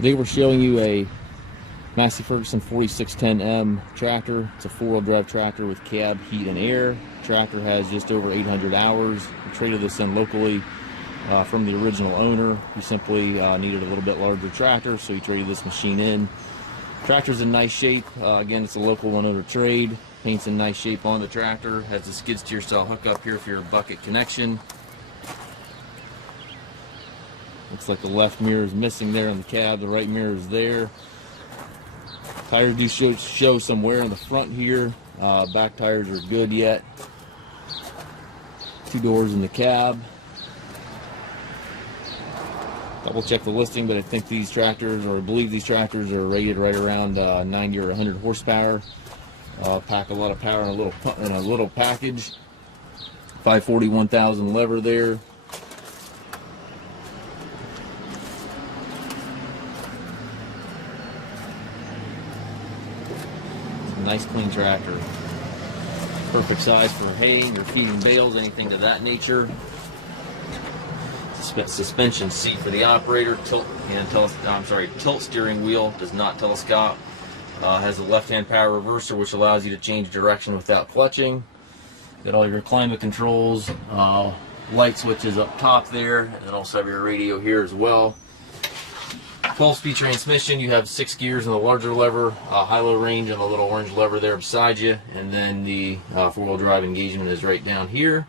Today we're showing you a MASSEY Ferguson 4610M tractor. It's a four-wheel drive tractor with cab, heat, and air. The tractor has just over 800 hours. We traded this in locally from the original owner. He simply needed a little bit larger tractor, so he traded this machine in. Tractor's in nice shape. Again, it's a local one-owner trade. Paint's in nice shape on the tractor. Has a skid steer style hookup here for your bucket connection. Looks like the left mirror is missing there on the cab. The right mirror is there. Tires do show some wear in the front here. Back tires are good yet. Two doors in the cab. Double check the listing, but I think these tractors, or I believe these tractors, are rated right around 90 or 100 horsepower. Pack a lot of power in a little package. 540/1000 lever there. Nice clean tractor. Perfect size for hay, your feeding bales, anything of that nature. Suspension seat for the operator. Tilt steering wheel, does not telescope. Has a left-hand power reverser, which allows you to change direction without clutching. Got all your climate controls, light switches up top there, and then also have your radio here as well. 12-speed transmission. You have 6 gears in the larger lever, high-low range on the little orange lever there beside you, and then the four-wheel drive engagement is right down here.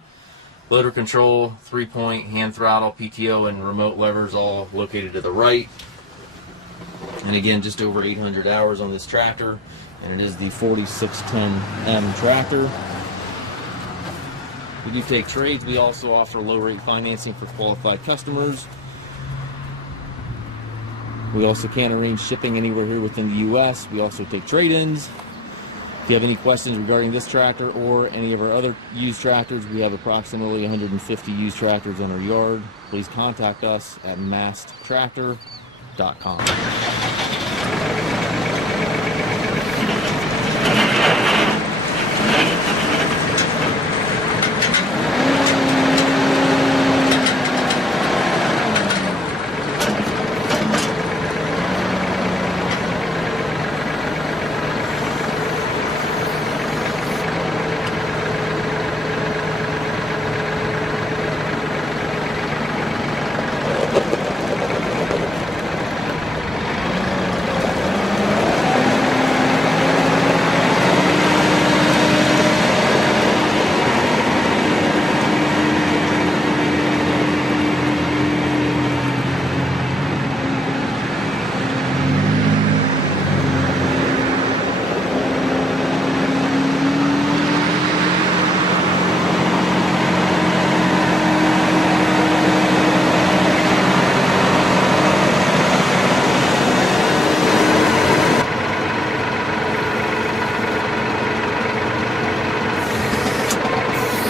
Loader control, 3-point hand throttle, PTO, and remote levers all located to the right. And again, just over 800 hours on this tractor, and it is the 4610M tractor. We do take trades. We also offer low-rate financing for qualified customers. We also can arrange shipping anywhere here within the U.S. We also take trade-ins. If you have any questions regarding this tractor or any of our other used tractors, we have approximately 150 used tractors on our yard. Please contact us at massedtractor.com.